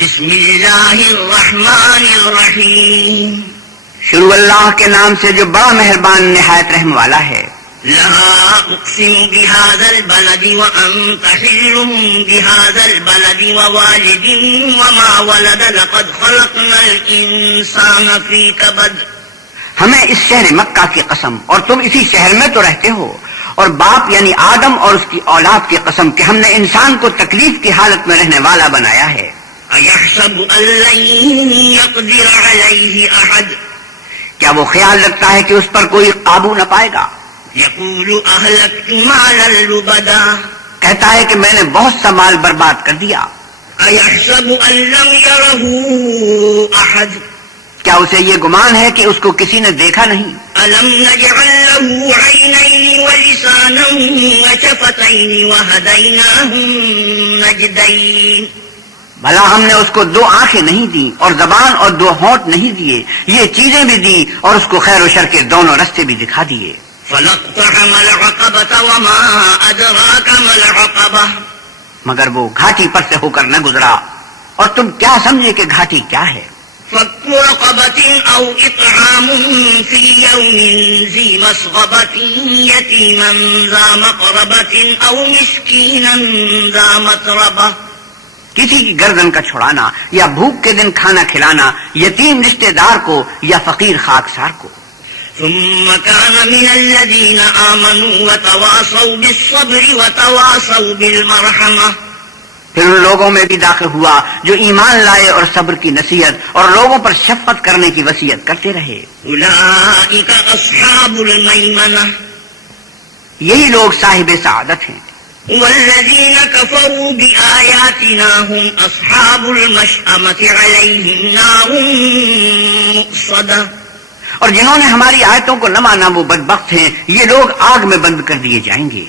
بسم اللہ الرحمن الرحیم. شروع اللہ کے نام سے جو بڑا مہربان نہایت رحم والا ہے. لا اقسم بهذا البلد وانت حل بهذا البلد ووالد وما ولد لقد خلقنا الانسان في كبد. ہمیں اس شہر مکہ کی قسم اور تم اسی شہر میں تو رہتے ہو، اور باپ یعنی آدم اور اس کی اولاد کی قسم کہ ہم نے انسان کو تکلیف کی حالت میں رہنے والا بنایا ہے. أيحسب أن لن يقدر عليه أحد. کیا وہ خیال رکھتا ہے کہ اس پر کوئی قابو نہ پائے گا؟ يقول أهلكت مالا لبدا. کہتا ہے کہ میں نے بہت سا مال برباد کر دیا. أيحسب أن لم يره أحد. کیا اسے یہ گمان ہے کہ اس کو کسی نے دیکھا نہیں؟ ألم نجعل له عينين ولسانا وشفتين وهديناه النجدين. بھلا ہم نے اس کو 2 آنکھیں نہیں دی اور زبان اور 2 ہونٹ نہیں دیے، یہ چیزیں بھی دی اور اس کو خیر و شر کے دونوں رستے بھی دکھا دیے. فلاقتحم العقبة وما أدراك ما العقبة. مگر وہ گھاٹی پر سے ہو کر نہ گزرا، اور تم کیا سمجھے کہ گھاٹی کیا ہے؟ فك رقبة أو إطعام في يوم ذي مسغبة يتيما ذا مقربة أو مسكينا ذا متربة. کسی کی گردن کا چھڑانا یا بھوک کے دن کھانا کھلانا یتیم رشتہ دار کو یا فقیر خاکسار کو. ثم كان من الذين آمنوا وتواصوا بالصبر وتواصوا بالمرحمة. پھر ان لوگوں میں بھی داخل ہوا جو ایمان لائے اور صبر کی نصیحت اور لوگوں پر شفقت کرنے کی وصیت کرتے رہے. أولئك أصحاب الميمنة. یہی لوگ صاحب سعادت ہیں. والذين كفروا بآياتنا هم أصحاب المشأمة عليهم نار مؤصدة. اور جنہوں نے ہماری آیتوں کو نہ مانا وہ بدبخت ہیں، یہ لوگ آگ میں بند کر دیے جائیں گے.